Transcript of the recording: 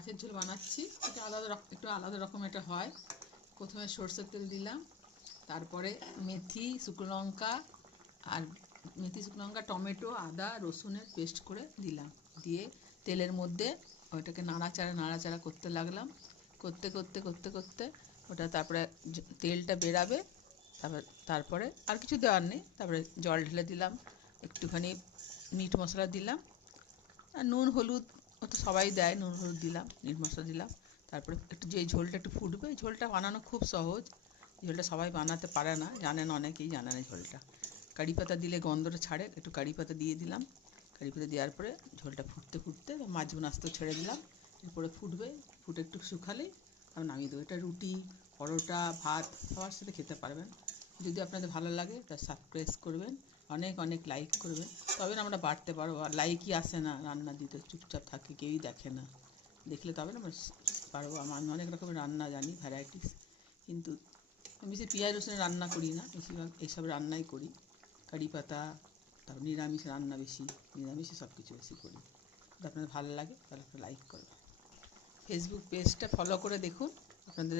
মাছের ঝোল বানাচ্ছি, একটু আলাদা রকম এটা হয়। প্রথমে সরষের তেল দিলাম, তারপরে মেথি, শুকনো লঙ্কা আর টমেটো, আদা রসুনের পেস্ট করে দিলাম। দিয়ে তেলের মধ্যে ওইটাকে নাড়াচাড়া করতে লাগলাম। করতে করতে করতে করতে ওটা তারপরে তেলটা বেরাবে। তারপরে আর কিছু দেওয়ার নেই। তারপরে জল ঢেলে দিলাম, একটুখানি মিট মশলা দিলাম, আর নুন হলুদ ও তো সবাই দেয়, নুন হলুদ দিলাম, মিট মশলা দিলাম। তারপরে একটু যে ঝোলটা একটু ফুটবে, ঝোলটা বানানো খুব সহজ। ঝোলটা সবাই বানাতে পারে না, জানেন, অনেকেই জানে না ঝোলটা। কারি পাতা দিলে গন্ধটা ছাড়ে, একটু কারি পাতা দিয়ে দিলাম। কারি পাতা দেওয়ার পরে ঝোলটা ফুটতে ফুটতে মাছগুলো আস্তে ছেড়ে দিলাম। এরপরে ফুটবে, ফুটে একটু শুকালেই আমি নামিয়ে দেবো। এটা রুটি, পরোটা, ভাত সবার সাথে খেতে পারবেন। যদি আপনাদের ভালো লাগে তা সাবস্ক্রাইব করবেন, অনেক অনেক লাইক করবেন, তবে না আমরা বাড়তে পারবো। আর লাইকই আসে না, রান্না দিতে চুপচাপ থাকে, কেউই দেখে না। দেখলে তবে না আমরা পারবো। আমি অনেক রকমের রান্না জানি, ভ্যারাইটিস, কিন্তু আমি বেশি পেঁয়াজ রসুনের রান্না করি না, বেশিরভাগ এইসব রান্নাই করি। কারি পাতা, তারপর নিরামিষ রান্না বেশি, নিরামিষে সব কিছু বেশি করি। যদি আপনাদের ভালো লাগে তাহলে একটা লাইক করবেন, ফেসবুক পেজটা ফলো করে দেখুন। আপনাদের